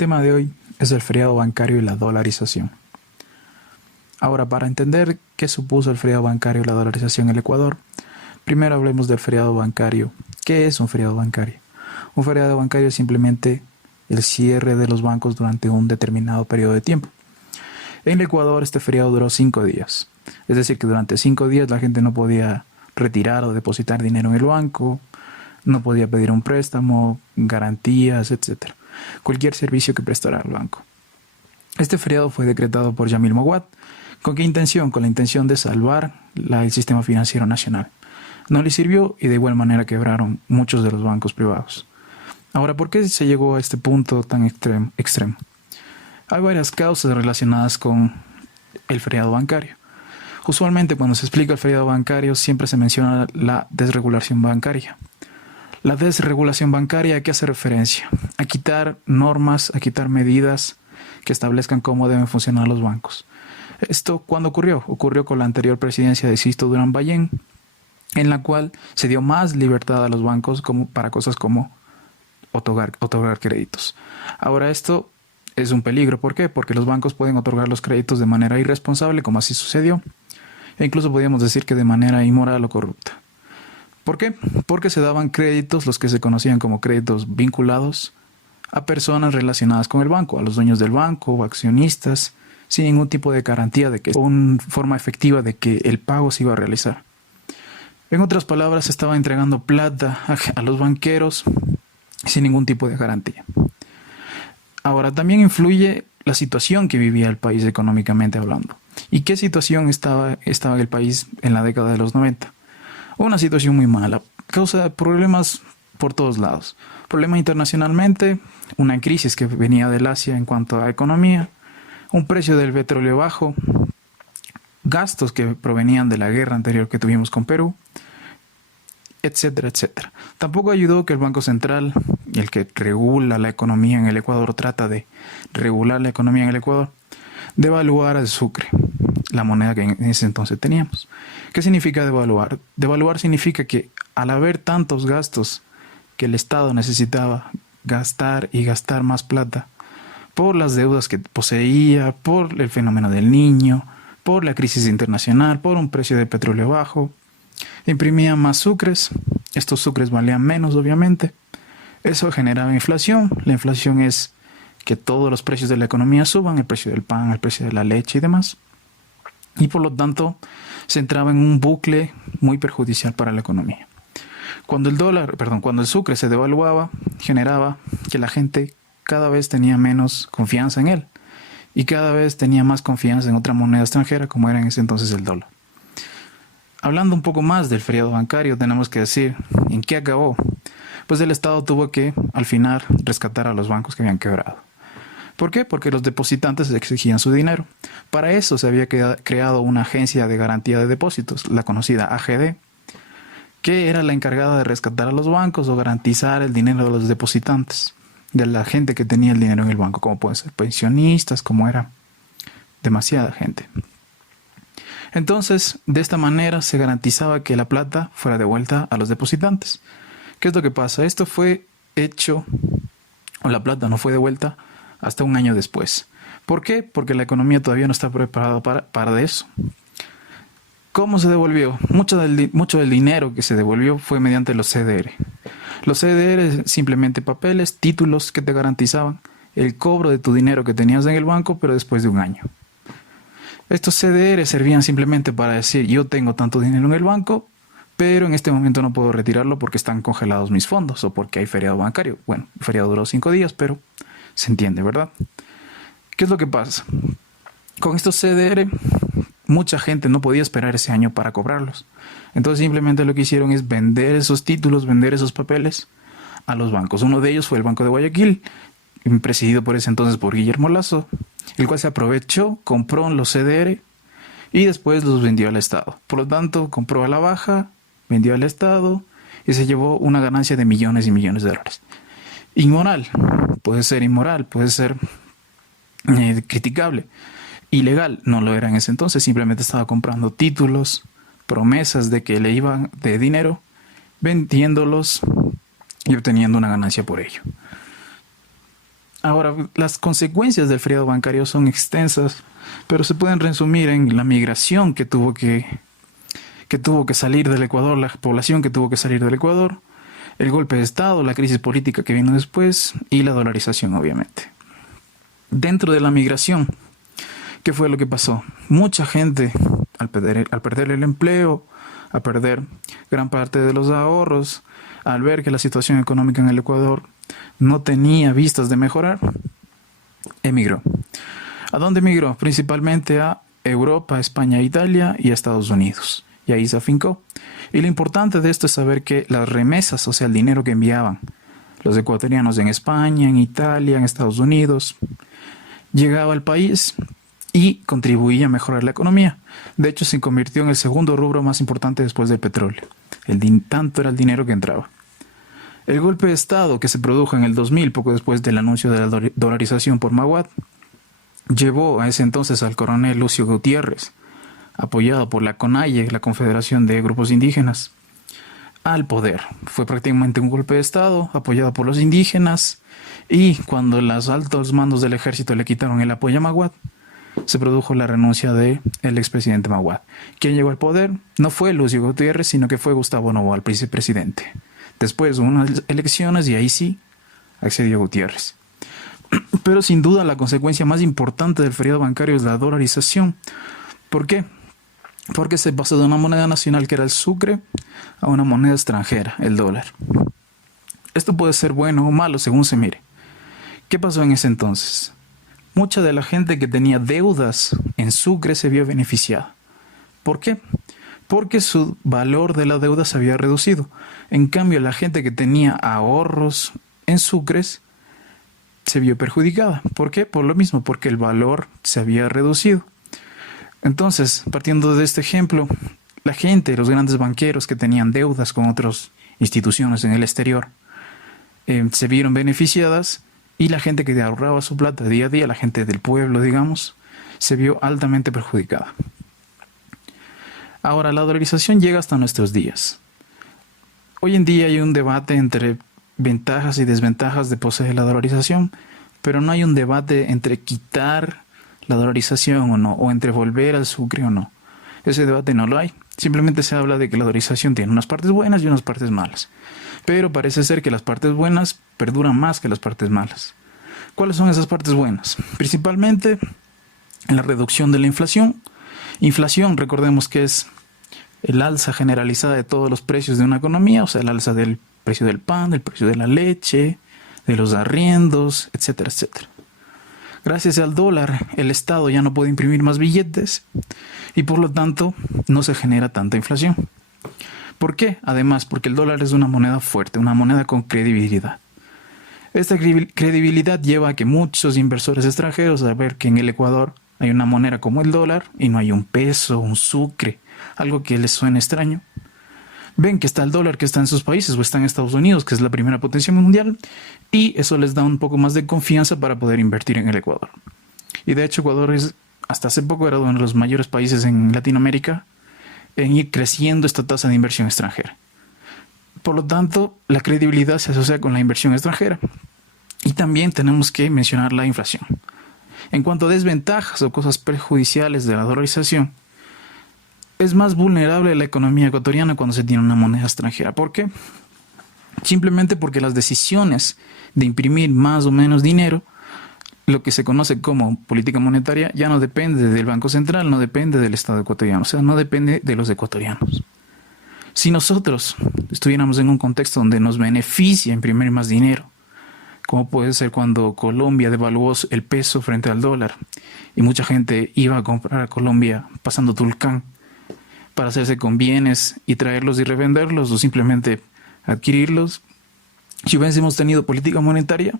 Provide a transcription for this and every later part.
tema de hoy es el feriado bancario y la dolarización. Ahora, para entender qué supuso el feriado bancario y la dolarización en el Ecuador, primero hablemos del feriado bancario. ¿Qué es un feriado bancario? Un feriado bancario es simplemente el cierre de los bancos durante un determinado periodo de tiempo. En el Ecuador este feriado duró 5 días. Es decir, que durante 5 días la gente no podía retirar o depositar dinero en el banco, no podía pedir un préstamo, garantías, etc. Cualquier servicio que prestara el banco. Este feriado fue decretado por Yamil Moawad. ¿Con qué intención? Con la intención de salvar el sistema financiero nacional. No le sirvió y de igual manera quebraron muchos de los bancos privados. Ahora, ¿por qué se llegó a este punto tan extremo? Hay varias causas relacionadas con el feriado bancario. Usualmente cuando se explica el feriado bancario siempre se menciona la desregulación bancaria. La desregulación bancaria, ¿a qué hace referencia? A quitar normas, a quitar medidas que establezcan cómo deben funcionar los bancos. ¿Esto cuándo ocurrió? Ocurrió con la anterior presidencia de Sisto Durán Ballén, en la cual se dio más libertad a los bancos para cosas como otorgar créditos. Ahora esto es un peligro. ¿Por qué? Porque los bancos pueden otorgar los créditos de manera irresponsable, como así sucedió, e incluso podríamos decir que de manera inmoral o corrupta. ¿Por qué? Porque se daban créditos, los que se conocían como créditos vinculados, a personas relacionadas con el banco, a los dueños del banco o accionistas, sin ningún tipo de garantía de que una forma efectiva de que el pago se iba a realizar. En otras palabras, se estaba entregando plata a los banqueros sin ningún tipo de garantía. Ahora, también influye la situación que vivía el país económicamente hablando. ¿Y qué situación estaba el país en la década de los 90? Una situación muy mala, causa problemas por todos lados. Problema internacionalmente, una crisis que venía del Asia en cuanto a economía, un precio del petróleo bajo, gastos que provenían de la guerra anterior que tuvimos con Perú, etcétera, etcétera. Tampoco ayudó que el Banco Central, el que regula la economía en el Ecuador, trata de regular la economía en el Ecuador, devaluar el sucre, la moneda que en ese entonces teníamos. ¿Qué significa devaluar? Devaluar significa que al haber tantos gastos que el Estado necesitaba gastar y gastar más plata por las deudas que poseía, por el fenómeno del Niño, por la crisis internacional, por un precio de petróleo bajo, imprimían más sucres, estos sucres valían menos obviamente, eso generaba inflación. La inflación es que todos los precios de la economía suban, el precio del pan, el precio de la leche y demás, y por lo tanto se entraba en un bucle muy perjudicial para la economía. Cuando el sucre se devaluaba, generaba que la gente cada vez tenía menos confianza en él y cada vez tenía más confianza en otra moneda extranjera como era en ese entonces el dólar. Hablando un poco más del feriado bancario, tenemos que decir en qué acabó. Pues el Estado tuvo que al final rescatar a los bancos que habían quebrado. ¿Por qué? Porque los depositantes exigían su dinero. Para eso se había creado una agencia de garantía de depósitos, la conocida AGD, que era la encargada de rescatar a los bancos o garantizar el dinero de los depositantes, de la gente que tenía el dinero en el banco, como pueden ser pensionistas, como era demasiada gente. Entonces, de esta manera se garantizaba que la plata fuera devuelta a los depositantes. ¿Qué es lo que pasa? Esto fue hecho, o la plata no fue devuelta hasta un año después. ¿Por qué? Porque la economía todavía no está preparada para eso. ¿Cómo se devolvió? Mucho del dinero que se devolvió fue mediante los CDR. Los CDR simplemente papeles, títulos que te garantizaban el cobro de tu dinero que tenías en el banco, pero después de un año. Estos CDR servían simplemente para decir, yo tengo tanto dinero en el banco, pero en este momento no puedo retirarlo porque están congelados mis fondos o porque hay feriado bancario. Bueno, el feriado duró 5 días, pero se entiende, ¿verdad? ¿Qué es lo que pasa? Con estos CDR, mucha gente no podía esperar ese año para cobrarlos. Entonces simplemente lo que hicieron es vender esos títulos, vender esos papeles a los bancos. Uno de ellos fue el Banco de Guayaquil, presidido por ese entonces por Guillermo Lasso, el cual se aprovechó, compró los CDR y después los vendió al Estado. Por lo tanto, compró a la baja, vendió al Estado y se llevó una ganancia de millones y millones de dólares. Inmoral, puede ser criticable. Ilegal, no lo era en ese entonces, simplemente estaba comprando títulos, promesas de que le iban de dinero, vendiéndolos y obteniendo una ganancia por ello. Ahora, las consecuencias del feriado bancario son extensas, pero se pueden resumir en la migración que tuvo que salir del Ecuador, la población que tuvo que salir del Ecuador, el golpe de Estado, la crisis política que vino después y la dolarización, obviamente. Dentro de la migración, ¿qué fue lo que pasó? Mucha gente, al perder el empleo, a perder gran parte de los ahorros, al ver que la situación económica en el Ecuador no tenía vistas de mejorar, emigró. ¿A dónde emigró? Principalmente a Europa, España, Italia y a Estados Unidos. Y ahí se afincó. Y lo importante de esto es saber que las remesas, o sea, el dinero que enviaban los ecuatorianos en España, en Italia, en Estados Unidos, llegaba al país y contribuía a mejorar la economía. De hecho, se convirtió en el segundo rubro más importante después del petróleo. Tanto era el dinero que entraba. El golpe de Estado que se produjo en el 2000, poco después del anuncio de la dolarización por Maguad, llevó a ese entonces al coronel Lucio Gutiérrez, apoyado por la CONAIE, la Confederación de Grupos Indígenas, al poder. Fue prácticamente un golpe de Estado apoyado por los indígenas, y cuando los altos mandos del ejército le quitaron el apoyo a Maguad, se produjo la renuncia del expresidente Maguad. Quien llegó al poder no fue Lucio Gutiérrez, sino que fue Gustavo Noboa, el vicepresidente. Después hubo unas elecciones y ahí sí accedió Gutiérrez. Pero sin duda la consecuencia más importante del feriado bancario es la dolarización. ¿Por qué? Porque se pasó de una moneda nacional que era el sucre a una moneda extranjera, el dólar. Esto puede ser bueno o malo según se mire. ¿Qué pasó en ese entonces? Mucha de la gente que tenía deudas en sucre se vio beneficiada. ¿Por qué? Porque su valor de la deuda se había reducido. En cambio, la gente que tenía ahorros en sucres se vio perjudicada. ¿Por qué? Por lo mismo, porque el valor se había reducido. Entonces, partiendo de este ejemplo, la gente, los grandes banqueros que tenían deudas con otras instituciones en el exterior, se vieron beneficiadas, y la gente que ahorraba su plata día a día, la gente del pueblo, digamos, se vio altamente perjudicada. Ahora, la dolarización llega hasta nuestros días. Hoy en día hay un debate entre ventajas y desventajas de poseer la dolarización, pero no hay un debate entre quitar la dolarización o no, o entre volver al sucre o no. Ese debate no lo hay. Simplemente se habla de que la dolarización tiene unas partes buenas y unas partes malas. Pero parece ser que las partes buenas perduran más que las partes malas. ¿Cuáles son esas partes buenas? Principalmente en la reducción de la inflación. Inflación, recordemos que es el alza generalizada de todos los precios de una economía, o sea, el alza del precio del pan, del precio de la leche, de los arriendos, etcétera, etcétera. Gracias al dólar, el Estado ya no puede imprimir más billetes y por lo tanto no se genera tanta inflación. ¿Por qué? Además, porque el dólar es una moneda fuerte, una moneda con credibilidad. Esta credibilidad lleva a que muchos inversores extranjeros, al ver que en el Ecuador hay una moneda como el dólar y no hay un peso, un sucre, algo que les suene extraño, ven que está el dólar que está en sus países o está en Estados Unidos, que es la primera potencia mundial, y eso les da un poco más de confianza para poder invertir en el Ecuador. Y de hecho Ecuador hasta hace poco era uno de los mayores países en Latinoamérica en ir creciendo esta tasa de inversión extranjera. Por lo tanto, la credibilidad se asocia con la inversión extranjera. Y también tenemos que mencionar la inflación. En cuanto a desventajas o cosas perjudiciales de la dolarización, es más vulnerable la economía ecuatoriana cuando se tiene una moneda extranjera. ¿Por qué? Simplemente porque las decisiones de imprimir más o menos dinero, lo que se conoce como política monetaria, ya no depende del Banco Central, no depende del Estado ecuatoriano, o sea, no depende de los ecuatorianos. Si nosotros estuviéramos en un contexto donde nos beneficia imprimir más dinero, como puede ser cuando Colombia devaluó el peso frente al dólar y mucha gente iba a comprar a Colombia pasando Tulcán para hacerse con bienes y traerlos y revenderlos o simplemente adquirirlos, si hubiésemos tenido política monetaria,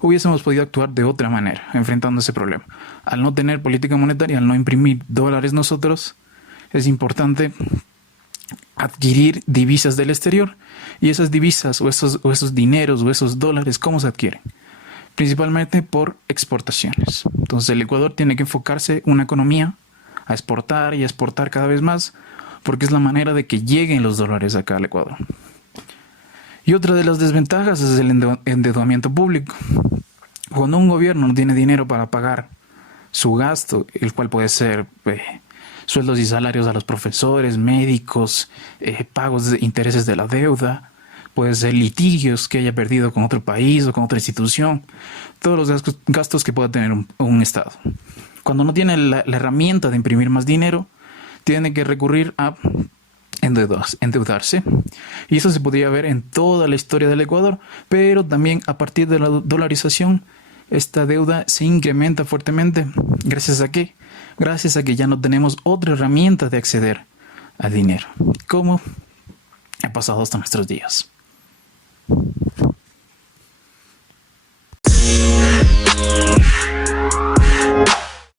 hubiésemos podido actuar de otra manera, enfrentando ese problema. Al no tener política monetaria, al no imprimir dólares nosotros, es importante adquirir divisas del exterior. Y esas divisas o esos dineros o esos dólares, ¿cómo se adquieren? Principalmente por exportaciones. Entonces el Ecuador tiene que enfocarse una economía a exportar y a exportar cada vez más, porque es la manera de que lleguen los dólares acá al Ecuador. Y otra de las desventajas es el endeudamiento público. Cuando un gobierno no tiene dinero para pagar su gasto, el cual puede ser sueldos y salarios a los profesores, médicos, pagos de intereses de la deuda, puede ser litigios que haya perdido con otro país o con otra institución, todos los gastos que pueda tener un Estado. Cuando no tiene la herramienta de imprimir más dinero, tiene que recurrir a endeudarse. Y eso se podría ver en toda la historia del Ecuador, pero también a partir de la dolarización, esta deuda se incrementa fuertemente. ¿Gracias a qué? Gracias a que ya no tenemos otra herramienta de acceder al dinero, como ha pasado hasta nuestros días.